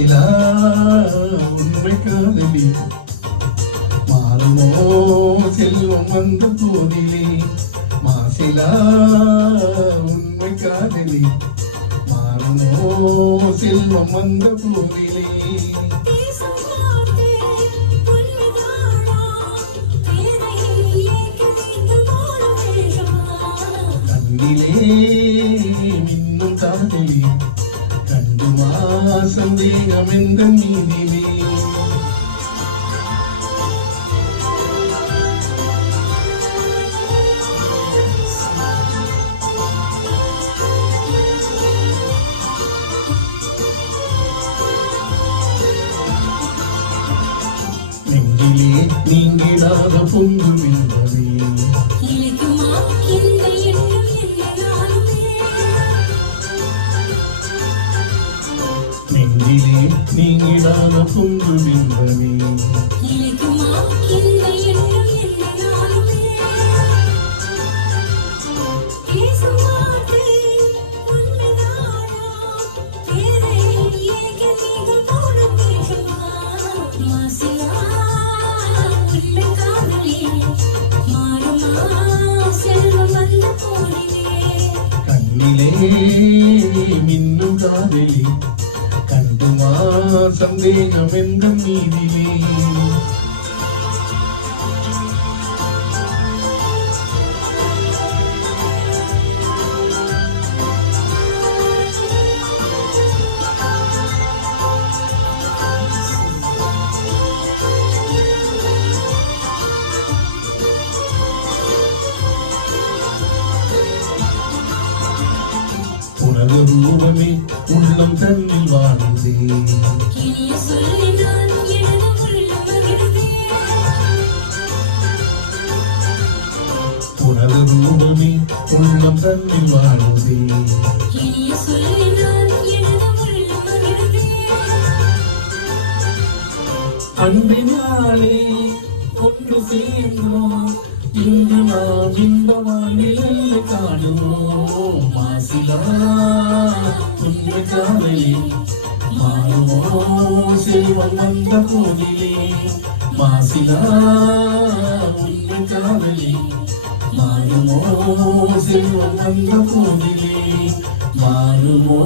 மாசிலா உண்மை காதலி மாறுமோ செல்வம் வந்த போதிலே மாசிலா உண்மை காதலி மாறுமோ செல்வம் வந்த போதிலே மின்னும் காதலி கண்டுமா சந்தேகம் எந்த மீதிலே நெஞ்சிலே நீங்கிடாத பொங்கு வில்வமே நெஞ்சிலே நீங்கிடாத பொங்கு வில்வமே கண்ணிலே மின்னும் காதலி கண்டுமா சந்தேகம் எந்த மீதிலே உனது ரூபமே உள்ளம் தன்னில் வாழுதே உனது ரூபமே உள்ளம் தன்னில் வாழுதே அன்பினாலே ஒன்று சேர்ந்தோம் இங்கு நாம் இன்ப வாழ்வில் காணுவோம் மாசிலா உண்மை காதலி மாறுமோ செல்வம் வந்த போதிலே மாசிலா உண்மை காதலி மாறுமோ செல்வம் வந்த போதிலே மாறுமோ